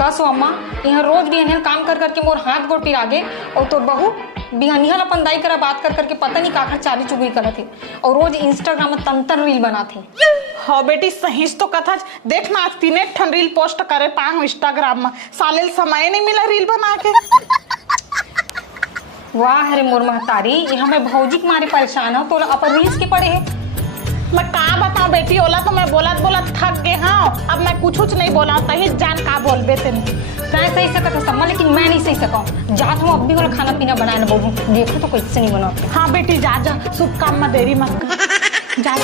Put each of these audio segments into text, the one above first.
कसो अम्मा यहाँ रोज बिहानिया काम कर करके मोर हाथ गोड़ पिरागे और तोर बहू बिहानिया अपन दाई करा बात कर करके पता नहीं काखर चाली चुगली करत थे और रोज इंस्टाग्राम में तंतर रील बनाते। हाँ बेटी सही तो कथा देख ना आज 3 ठन रील पोस्ट करे पाऊँ इंस्टाग्राम में साले समय नहीं मिला रील बना के। वाह रे मोर महतारी यहाँ मैं भौजी के मारे परेशान हूँ तो अपन रील्स के पड़े है। मैं का बताऊं बेटी ओला तो मैं बोलत बोलत थक गए हाँ अब मैं कुछ नहीं बोला तही जान का बोलबे तेन तय सही सकत है सम्मा लेकिन मैं नहीं सही सकूं जात हूँ अब भी वाला खाना पीना बनाए ना बहू देखो तो कैसे नहीं बनाते। हाँ बेटी जा जा शुभ काम में देरी मत कर जा।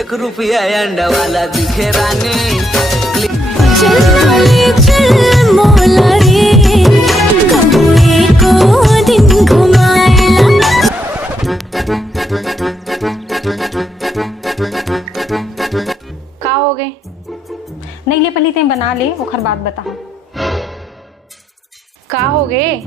1 रुपया अंडा वाला दिखे रानी का हो गए नहीं ले पहले तें बना ले ओखर बात बता का हो गए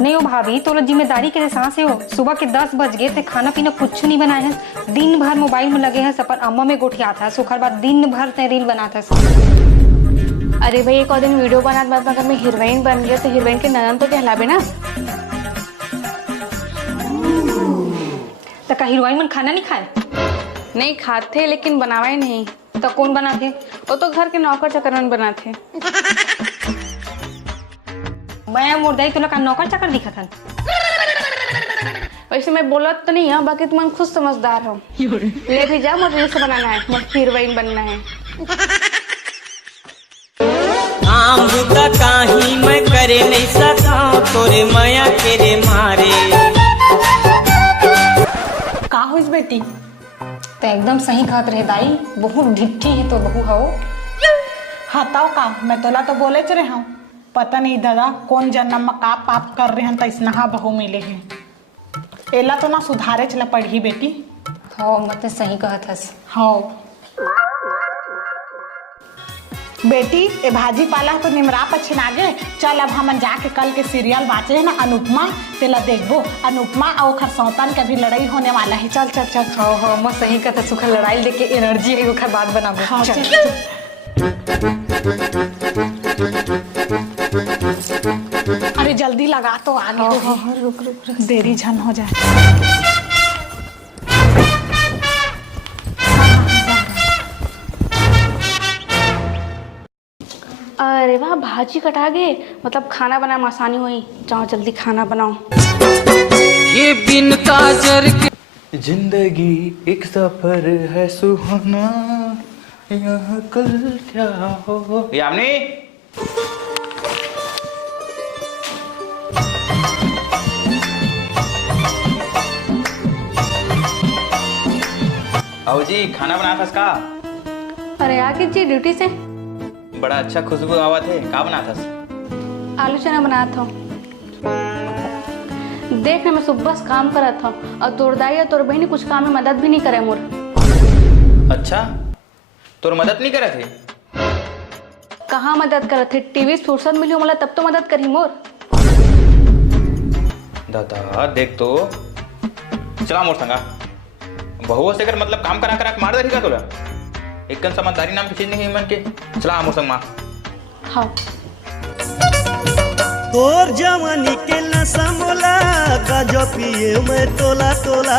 नहीं हो भाभी तो जिम्मेदारी के सांस है हो सुबह के 10 बज गए थे खाना पीना कुछ नहीं बनाए हैं दिन भर मोबाइल में लगे हैं सपर अम्मा में गोठिया था सुखर बाद दिन भर ते रील बनाता है। अरे भाई एक और दिन वीडियो बनाते बाद अगर मैं हीरोइन बन गया तो हीरोइन के ननन तो कहलावे ना। तो का हीरोइन मन खाना नहीं खाए नहीं खाते लेकिन बनावाए नहीं। तो कौन बनाते वो तो घर के नौकर चाकर में बनाते। मैं मुर्दाई तो लगा नौकर चाकर दिखा था। वैसे मैं बोलत तो नहीं है बाकी तुम खुद समझदार हो ले भी जा मुझे जैसे बनाना है मुझे हीरोइन बनना है। आम बुता काही मैं करे नहीं सका तोरे माया तेरे मारे का होइस बेटी तो एकदम सही खात रहे दाई बहुत ढिट्ठी है तो बहू हो। हाँ ताओ का मैं तोला तो बोले च रहे हूँ पता नहीं दादा कौन जन्म में का पाप कर रहे हैं तो इसनहा बहू मिले हैं एला तो ना सुधारे चला पढ़ी बेटी। हाँ मतलब सही कहा था। हाँ बेटी ए भाजी पाला तो निमरा पछिना गे चल अब हम जाके कल के सीरियल बाँचे है ना अनुपमा तेला देखबो अनुपमा और खर सौतन के भी लड़ाई होने वाला है चल चल चल। हाँ हाँ मैं सही कहता सुखर लड़ाई देख के एनर्जी है उखर बात बनाबो। हाँ चल। अरे जल्दी लगा तो आगे हाँ, हो हाँ, हाँ, रुक रुक रुक देरी झन हो जाए। अरे वाह भाजी कटा गए मतलब खाना बनाने में आसानी हुई जाओ जल्दी खाना बनाओ। ये बिन काजर के जिंदगी एक सफर है सुहाना यहाँ कल क्या हो। यामनी आओ जी खाना बना था इसका। अरे आगे जी ड्यूटी से बड़ा अच्छा खुशबू आवा थे का बना था आलू चना बनाया था। देख मैं सुबह से काम करा था और तोर दाई और तोर बहनी कुछ काम में मदद भी नहीं करे मोर। अच्छा तोर मदद नहीं करे थे कहाँ मदद करे थे टीवी फुर्सत मिली हो मतलब तब तो मदद करी मोर। दादा देख तो चला मोर संगा बहुओं से कर मतलब काम करा करा के मार देगा तोला एक समझदारी नाम की चीज नहीं है मन के चला मोर संग मां। हाँ तोर जवानी के नशा मोला गाजो पिए मैं तोला तोला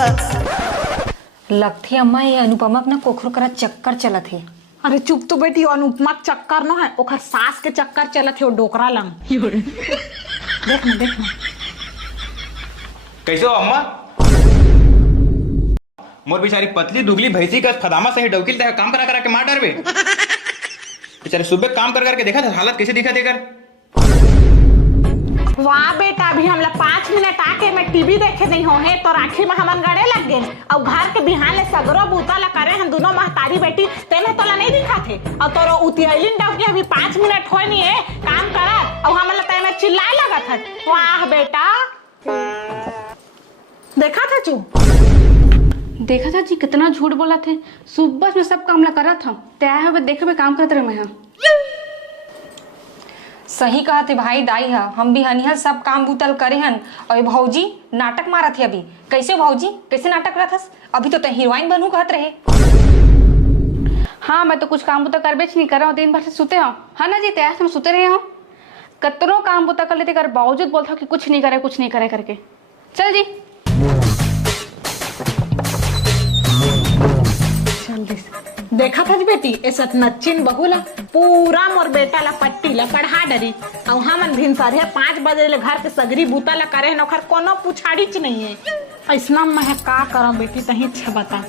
लगती अम्मा ये अनुपमा अपना कोखरो करा चक्कर चला थे। अरे चुप तो बेटी अनुपमा चक्कर न है ओखर सास के चक्कर चलत है डोकरा लंग। देखना देखना कैसे हो अम्मा मोर बेचारी पतली दुगली भैंसी का फदामा सही डौकिल तय काम करा करा के मार डरबे बेचारे सुबह काम कर करके देखा था हालत कैसे दिखा देकर। वाह बेटा अभी हम लोग 5 मिनट आके मैं टीवी देखे नहीं हो है तो राखी में हमन गड़े लग गए और घर के बिहान ले सगरो बूता ला करे हम दोनों महतारी बेटी तेने तोला नहीं दिखा थे और तोरो उतियालिन डाउ के अभी 5 मिनट होए नहीं है काम करत और हमन ला तेने चिल्लाए लगा था। वाह बेटा देखा था चू देखा था जी कितना झूठ बोला थे सुबह में सब काम ला करा था तैयार हुए देखे हुए काम करते रहे मैं। यहाँ सही कहा थे भाई दाई है हम भी हनिया सब काम बुतल करे हन और भौजी नाटक मारा थे अभी कैसे भौजी कैसे नाटक रहा था अभी तो हीरोइन बनू कहत रहे। हाँ मैं तो कुछ काम बुता कर बेच नहीं कर रहा हूँ, दिन भर से सुते हो है ना जी, तैयार से हम सुते रहे हो। कतनो काम बुता कर लेते कर बावजूद बोलता हूँ कि कुछ नहीं करे करके। चल जी देखा था बेटी ऐसा नच्चिन बहुला पूरा मोर बेटा ला पट्टी ला पढ़ा डरी और हमन भिनसर है 5 बजे ले घर के सगरी बूता ला करे नौकर कोनो पुछाड़ीच नहीं है। ऐसा मैं का करम बेटी तही छ बता।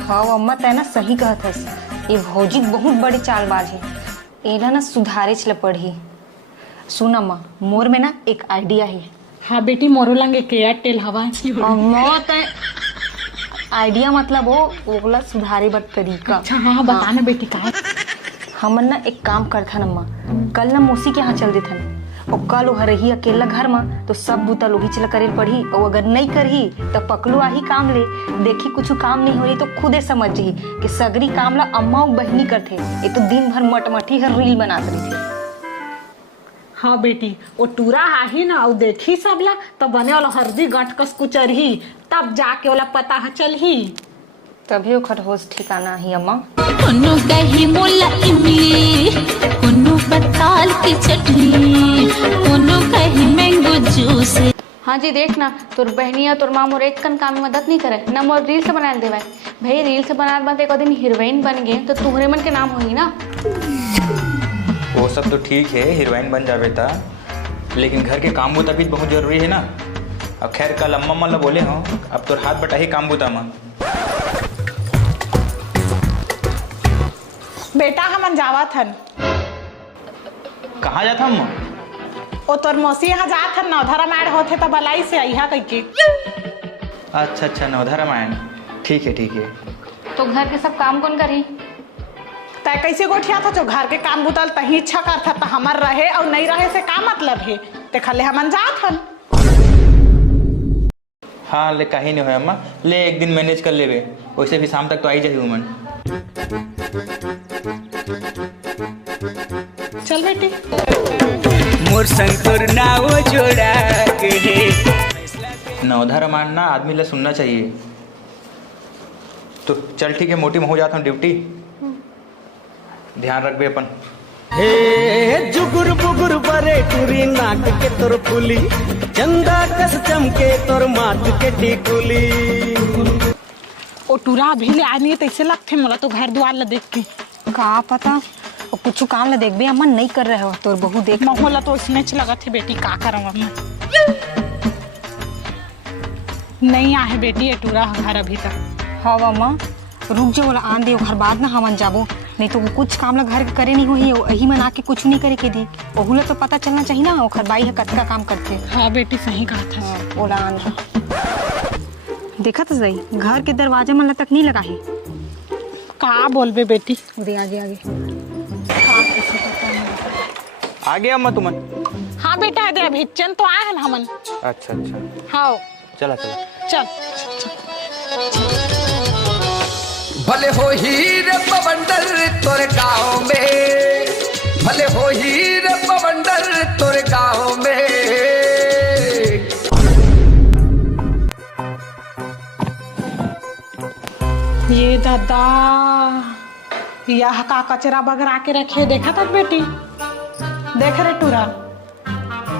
हाँ अम्मा तय ना सही कहत हस, ये भौजी बहुत बड़ी चालबाज है, एला ना सुधारे चल पड़ी। सुन अम्मा मोर में ना एक आइडिया है। हाँ बेटी मोरो लंगे के एयरटेल हवा अम्मा तय आइडिया मतलब ओला सुधारे बर तरीका। अच्छा हाँ बताना बेटी का। हमन ना एक काम करथन अम्मा, कल ना मौसी के यहाँ चल देथन और कल ओह रही अकेला घर में तो सब बुता लोगी चला करे पड़ी और अगर नहीं करही तो पकलू आही काम ले देखी कुछ काम नहीं होई तो खुदे समझ जी कि सगरी काम ला अम्मा और बहनी करथे। ये तो दिन भर मटमटी हर रील बनात रही थी। हाँ बेटी वो टूरा आही ना और देखी सबला तो बने वाला हरदी गटकस कुचरही तब जाके वाला पता चलही। तभी ओखर होश ठिकाना ही अम्मा। कोनो दही मोला इमली, कोनो बताल की चटनी, कोनो कही मैंगो जूस। हाँ जी देख ना तोर बहनिया तोर माँ मोर एक कन काम में मदद नहीं करे ना मोर रील से बना देवे। भाई रील से बना बनते एक दिन हीरोइन बन गए तो तुम्हारे मन के नाम होगी ना। वो सब तो ठीक है, हीरोइन बन जावे ता, लेकिन घर के काम बूता भी बहुत जरूरी है ना। अब खैर कल अम्मा मल्ला बोले हो अब तो हाथ बटा ही काम बूता माँ। बेटा हमन जावत हन। कहाँ जाता अम्मा? ओ तोर मौसी यहाँ जात हन ना धर्म ऐड होथे तो बलाई से आइहा कइके। अच्छा नवधा रामायण, ठीक है। तो घर के सब काम कौन करी? तय कैसे गोठिया था जो घर के काम बुतल तही इच्छा करता तो हमर रहे और नहीं रहे से का मतलब है। देखा ले हमन जात हन। हाँ ले कहीं नहीं हो अम्मा, ले एक दिन मैनेज कर लेवे, वैसे भी शाम तक तो आई जाही उमन। चल बेटी मोर संग तोर नाव जोड़ा के नवधा रामायण ना आदमी ला सुनना चाहिए। तो चल ठीक है, मोटी में हो जाता हूँ ड्यूटी, ध्यान रखबे अपन। हे जुगुर बुगुर बरे टूरी नाक के तोर फुली, चंदा कस चमके तोर माथ के टिकुली। ओ टूरा भी ले आनी तैसे लगथे मोला तो घर द्वार ला देख के। का पता और कुछ काम ला देखबे अम्मा नहीं कर रहे हो तोर बहू देख। मोला तो इसने लगा थे बेटी का करम मैं नहीं आहे बेटी ये टूरा घर अभी तक। हाँ अम्मा रुक जाओ वाला आन दे घर बाद ना हमन जाबो, नहीं तो वो कुछ काम ला घर के करे नहीं होही यही मन आके कुछ नहीं करे के दी। ओहुला तो पता चलना चाहिए ना ओखर बाई है कतका काम करते। हाँ बेटी सही कहा था। हाँ ओला आन देखा तो सही घर के दरवाजे मन तक नहीं लगा है। का बोलबे बेटी दे आगे आगे अम्मा तुमन। हाँ बेटा दे अभी चन तो आए हैं हमन। अच्छा हाँ चला चल भले हो हीर बवंडर तोरे गाँव में, भले हो हीर बवंडर तोरे गाँव में। ये दादा यह का कचरा बगरा के रखे देखा था बेटी। देख रे टूरा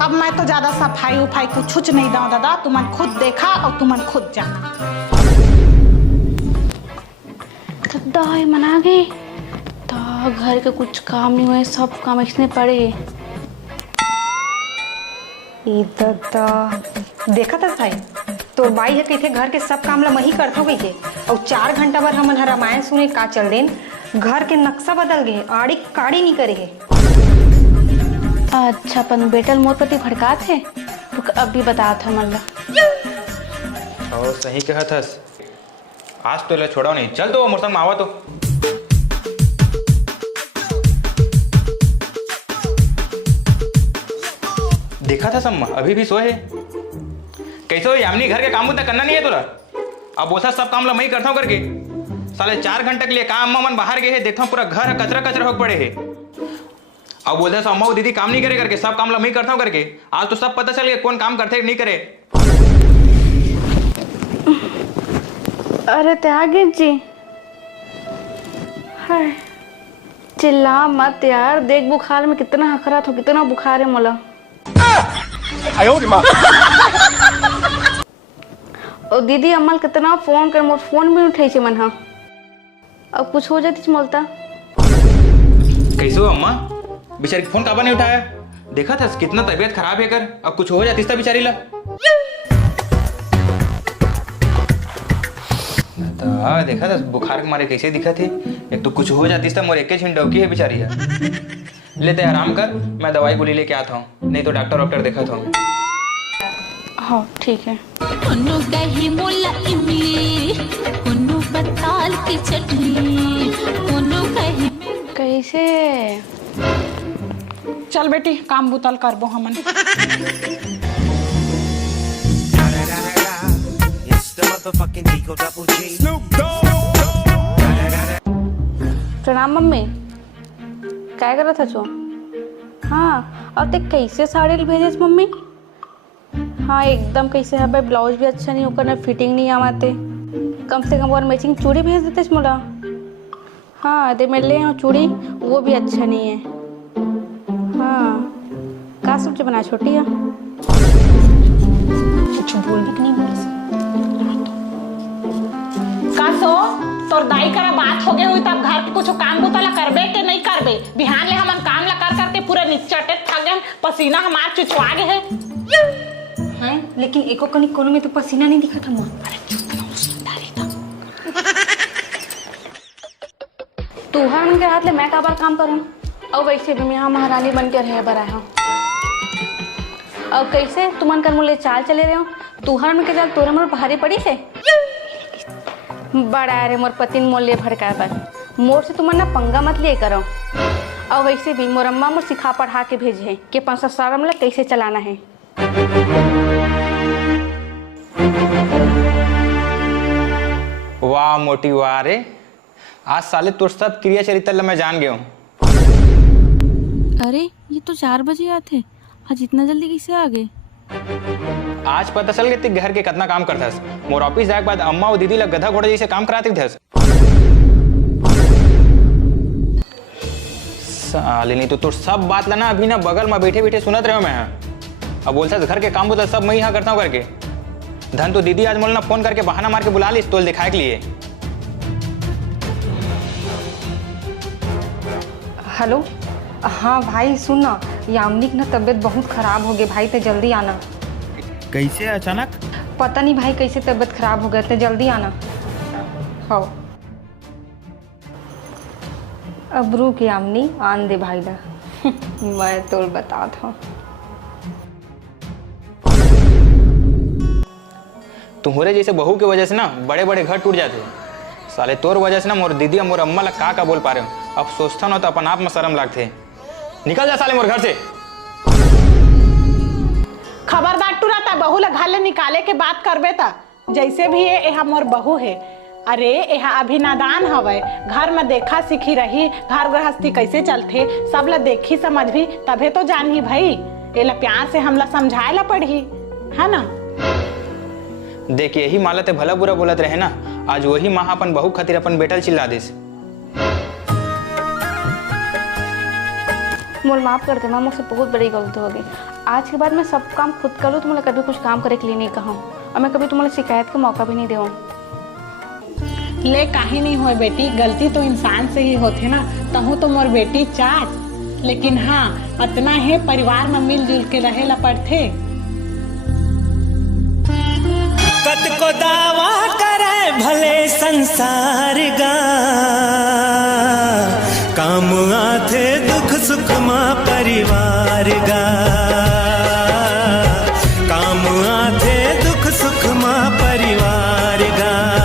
अब मैं तो ज्यादा सफाई उफाई कुछ नहीं दूं दादा, तुमन खुद देखा और तुमन खुद जाना। दाई मना गए तो घर के कुछ काम नहीं हुए, सब काम इसने पड़े। देखा था भाई तो बाई है कहते घर के सब काम ला मही करता गई के और 4 घंटा बाद हमन रामायण सुने का चल देन घर के नक्शा बदल गए, आड़ी काड़ी नहीं करे। अच्छा पन बेटल मोर पति भड़का थे तो अब भी बता था मल्ला। और सही कहा था, आज तो ले छोड़ा नहीं, चल तो मोर संग आवा तो। देखा था सम्मा अभी भी सोए है, कैसे हो यामिनी घर के काम उतना करना नहीं है तोरा। अब वो सब काम ला मैं ही करता हूँ करके, साले 4 घंटे के लिए काम मन बाहर गए है, देखता हूँ पूरा घर कचरा हो पड़े है। अब बोलते अम्मा वो दीदी काम नहीं करे करके सब काम ला मैं ही करता हूँ करके, आज तो सब पता चल गया कौन काम करते नहीं करे। अरे त्यागी जी हाय, चिल्ला मत यार, देख बुखार में कितना हकरात हो, कितना बुखार है मोला। और दीदी अम्मा कितना फोन कर, मोर फोन भी उठाई छे मन हा। अब कुछ हो जाती मोलता। कैसे हो अम्मा? बेचारी फोन काबा नहीं उठाया? देखा था कितना तबीयत खराब है कर, अब कुछ हो जाती बेचारी ला। तो हाँ देखा था बुखार के मारे कैसे दिखा थे। एक तो कुछ हो जाती था मोर एक छिंडौकी है बेचारी। लेते आराम कर, मैं दवाई गोली लेके आता हूँ, नहीं तो डॉक्टर देखा था। हाँ ठीक है। कोनो दही मोला इमली, कोनो बताल की चटनी, कोनो कही कैसे? चल बेटी काम बुतल करबो हमन। प्रणाम मम्मी, क्या कर रहा था जो? हाँ और ते कैसे साड़ी भेजे मम्मी? हाँ एकदम कैसे है भाई, ब्लाउज भी अच्छा नहीं होकर, ना फिटिंग नहीं आवाते। कम से कम और मैचिंग चूड़ी भेज देते मोला। हाँ दे मैं ले आऊँ चूड़ी, वो भी अच्छा नहीं है। हाँ का सब्जी बनाया छोटी है? कुछ बोलने की नहीं बोल का सो तोर दाई करा बात हो गए हुई तब घर के कुछ काम बुतला करबे के नहीं करबे? बिहान ले हमन काम ला कर करके पूरा निचटे थक गए, पसीना हमार चुचवा गए है। लेकिन एको कनी कोनो में तो पसीना नहीं दिखा था माँ। तू हर के हाथ ले मैं काबर काम करूं? और वैसे भी मैं यहाँ महारानी बन के रहे बरा हूँ। अब कैसे तुमन कर मुले चाल चले रहे हो? तू हर में के चाल तोरा मोर भारी पड़ी से बड़ा रे मोर पतिन मोल ले भड़का पर मोर से तुमन ना पंगा मत लिए करो। और वैसे भी मोर अम्मा मोर सिखा पढ़ा के भेजे है कि अपन ससुराल में कैसे चलाना है। वाह मोटी वाह रे, आज साले तोर सब क्रिया चरित्र मैं जान गया हूँ। अरे ये तो 4 बजे आते, आज इतना जल्दी कैसे आ गए? आज पता चल गया घर के कितना काम करथस। मोर ऑफिस जाए के बाद अम्मा और दीदी लग गधा घोड़ा जैसे काम कराते थे। साले नहीं तो तोर सब बात ला ना अभी ना बगल में बैठे बैठे सुनत रहे मैं। अब बोलता घर के काम बोलता सब मैं यहाँ करता हूँ करके। धन तो दीदी आज मोल ना फोन करके बहाना मार के बुला ली तोल दिखाए के लिए। हेलो, हाँ भाई सुन ना, यामिनी की ना तबीयत बहुत खराब हो गई भाई, तो जल्दी आना। कैसे अचानक? पता नहीं भाई कैसे तबीयत खराब हो गया, तो जल्दी आना। हाँ अब रुक यामिनी, आन दे भाई ला। मैं तो बता था तुम्हारे जैसे बहू की वजह से ना बड़े बड़े घर टूट जाते। साले तोर वजह से ना मोर दीदी और मोर अम्मा ला का बोल पा रहे हो। अब सोचता ना तो अपन आप में शर्म लगते। निकल जा साले मोर घर से। खबरदार टूरा था बहू ला घर ले निकाले के बात करबे ता जैसे भी है यह मोर बहू है। अरे यह अभी नादान हवे, घर में देखा सीखी रही, घर गृहस्थी कैसे चलते सब ला देखी समझ भी तभे तो जानी भाई। ये ला प्यार से हमला समझाए ला पड़ी है ना। देखिए यही माला ते भला बुरा बोलत रहे ना, आज वही माँ अपन बहू खातिर अपन बेटल चिल्ला देस। मोल माफ कर देना, मुझसे बहुत बड़ी गलती हो गई। आज के बाद मैं सब काम खुद कर लूँ, तुम्हें कभी कुछ काम करे के लिए नहीं कहूँ, और मैं कभी तुम्हारे शिकायत का मौका भी नहीं दूँ। ले काहे नहीं हो बेटी, गलती तो इंसान से ही होते ना। तहु तो मोर बेटी चाट, लेकिन हाँ इतना है परिवार में मिलजुल के रहे ला पड़ते। कत को दावा करे भले संसार गा, काम आथे दुख सुख माँ परिवार गा।